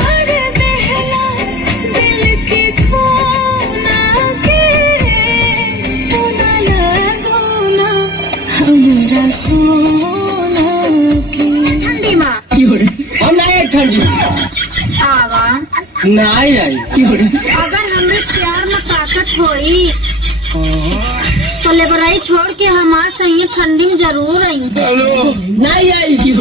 भर देला दिल के खोना के पुना लगोना हमरा सोना के ठंडी माँ हम नहीं ठंडी आवा नहीं आई अगर हमरे प्यार में ताकत होई तो लेबराई छोड़ के हमार संगे ठंडी में जरूर आई। नहीं आई नहीं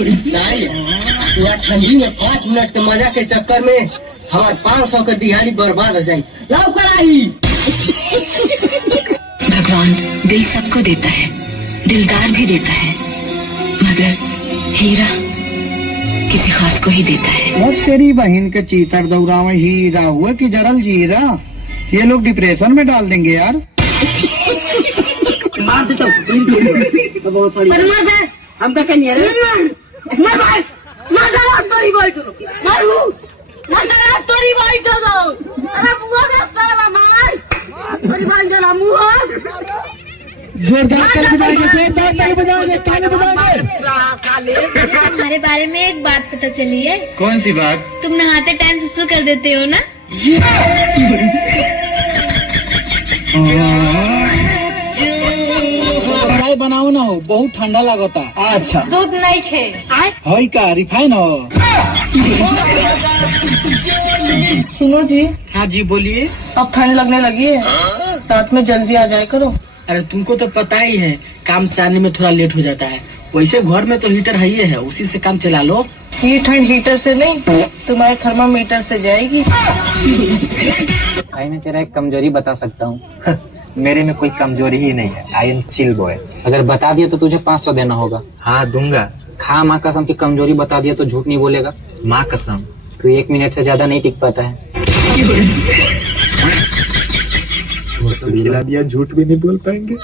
पूरा ठंडी में 5 मिनट के मजा के चक्कर में हमारे 500 के दिहाड़ी बर्बाद हो जाए। लाओ कराई। भगवान दिल सबको देता है, दिलदार भी देता है, मगर हीरा किसी खास को ही देता है। बस तेरी बहन के चीतर दौरा में हीरा हुआ कि जरल जीरा। ये लोग डिप्रेशन में डाल देंगे यार। मार देता हूँ बहुत बड़ी हम तो कहीं मर भाई मर डाला तोरी भाई तो मारू मर डाला तोरी भाई तो अरे बुआ का सारा मार तोरी भाई जला मुंह जोरदार ताली बजाएंगे, जोरदार ताली बजाएंगे, ताली बजाएंगे। तुम्हारे बारे में एक बात पता चली है। कौन सी बात? तुम नहाते टाइम सुसु कर देते हो ना। चाय बनाओ ना हो, बहुत ठंडा लगता। अच्छा दूध नहीं खे हई का रिफाइन हो। सुनो जी, हाँ जी बोलिए। अब ठंड लगने लगी है, रात में जल्दी आ जाए करो। अरे तुमको तो पता ही है काम से आने में थोड़ा लेट हो जाता है। वैसे घर में तो हीटर है ही है, उसी से काम चला लो। ये ठंड हीटर से नहीं तुम्हारे थर्मामीटर से जाएगी। भाई मैं तेरा एक कमजोरी बता सकता हूँ। मेरे में कोई कमजोरी ही नहीं है। I am chill boy. अगर बता दिया तो तुझे 500 देना होगा। हाँ दूंगा। खा माँ कसम की कमजोरी बता दिया तो झूठ नहीं बोलेगा। माँ कसम। तू 1 मिनट से ज्यादा नहीं टिक पाता है। खिला दिया झूठ भी नहीं बोल पाएंगे।